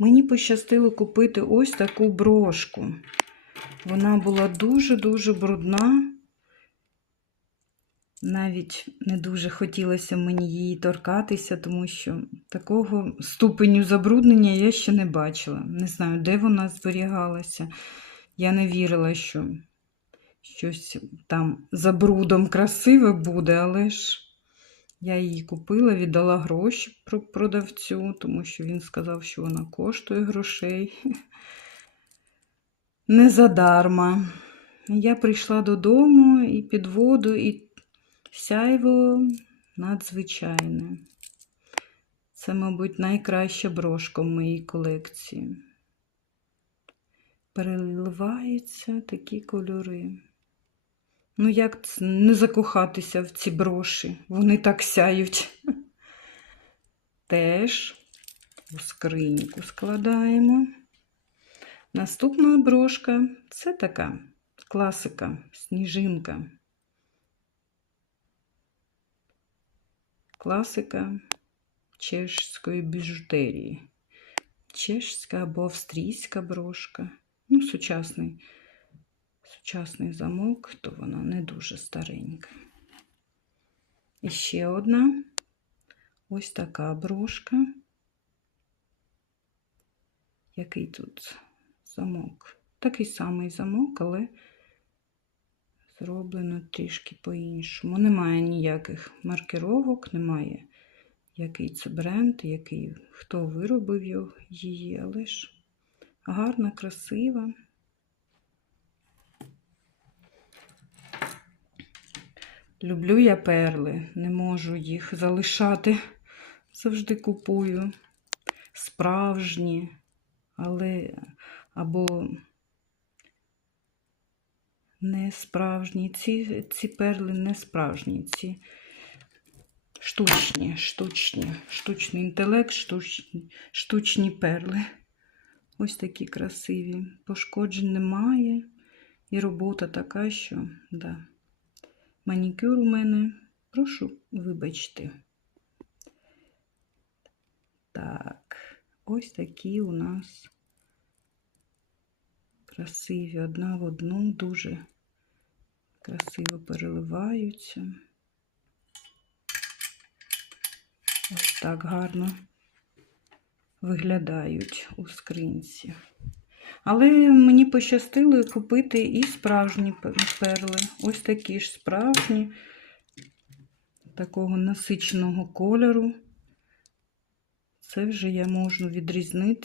Мені пощастило купити ось таку брошку. Вона була дуже-дуже брудна. Навіть не дуже хотілося мені її торкатися, тому що такого ступеню забруднення я ще не бачила. Не знаю, де вона зберігалася. Я не вірила, що щось там за брудом красиве буде, але ж я її купила, віддала гроші продавцю, тому що він сказав, що вона коштує грошей. Не задарма. Я прийшла додому і під воду, і сяйво надзвичайне. Це, мабуть, найкраща брошка в моїй колекції. Переливаються такі кольори. Ну, як не закохатися в ці броші? Вони так сяють. Теж у скриньку складаємо. Наступна брошка це така класика, сніжинка. Класика чешської біжутерії. Чешська або австрійська брошка. Ну, сучасний, сучасний замок, то вона не дуже старенька. І ще одна ось така брошка. Який тут замок? Такий самий замок, але зроблено трішки по-іншому. Немає ніяких маркировок, немає, який це бренд, який, хто виробив її, але ж гарна, красива. Люблю я перли, не можу їх залишати. Завжди купую справжні, але або не справжні. Ці, ці перли не справжні, ці штучні, штучні, штучний інтелект, штучні, штучні перли. Ось такі красиві. Пошкоджень немає. І робота така, що да. Манікюр у мене. Прошу вибачте. Так, ось такі у нас красиві одна в одну, дуже красиво переливаються. Ось так гарно виглядають у скринці. Але мені пощастило купити і справжні перли. Ось такі ж справжні, такого насиченого кольору. Це вже я можу відрізнити.